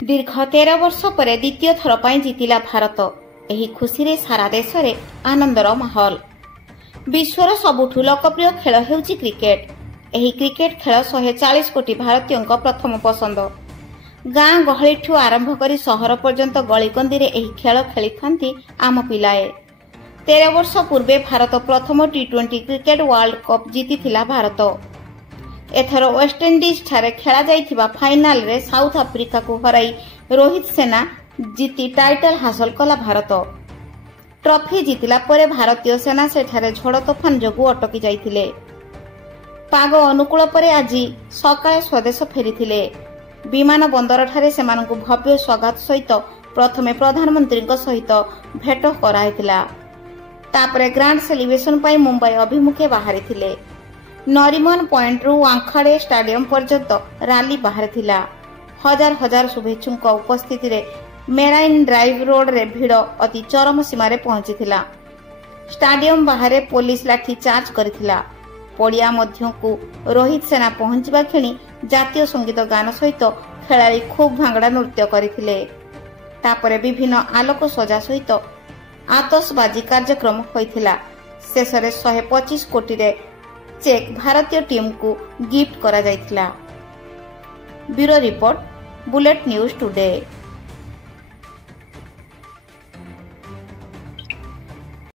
दीर्घ 13 वर्ष पर द्वितीय थर पर जीतिला भारत। एही खुशी रे सारा देश रे आनंदर माहौल। विश्वर सबुठु लोकप्रिय खेल हेउची क्रिकेट। एही क्रिकेट खेल 140 कोटी भारतीयों प्रथम पसंद। गाँ गहलीठू आरंभ करी सहर पर्यंत गलीकंदी रे एही खेल खेली थांती आम पिलाए। 13 वर्ष पूर्वे भारत प्रथम टी20 क्रिकेट वर्ल्ड कप जीतिथिला भारत। एथर वेस्टइंडीज ठारे खेला जाइथिबा फाइनाल रे साउथ अफ्रीका को हराई रोहित सेना जीति टाइटल हासिल कला भारत। ट्रॉफी जीतिला परे भारतीय सेना सेठारे झड़ तोफान जोगु अटकी जाइथिले। पाग अनुकूल परे आज सकाळे स्वदेश फेरिथिले। विमान बंदर ठारे सेमानकु भव्य स्वागत सहित प्रथमे प्रधानमंत्री सहित भेट कराइथिला। तापरे ग्रांड सेलिब्रेशन पाई मुंबई अभिमुखे बाहरिथिले। नरीमन पॉइंट रु वांखाड़े स्टेडियम पर्यंत रैली बाहर थिला। हजार हजार शुभेच्छुक उपस्थिति रे मेराइन ड्राइव रोड रे भिड़ अति चरम सीमा रे पहुंची थिला। स्टेडियम बाहर पुलिस लाठी चार्ज करथिला। पड़िया मध्यकु रोहित सेना पहुंचबा क्षणी जातीय संगीत गान सहित खेलाड़ी खूब भांगड़ा नृत्य करथिले। तापरे विभिन्न आलोक सजा सहित आतशबाजी कार्यक्रम होइथिला। शेषरे 125 कोटी रे चेक भारतीय टीम को गिफ्ट करा जाइथिला। Bureau report, bullet news today.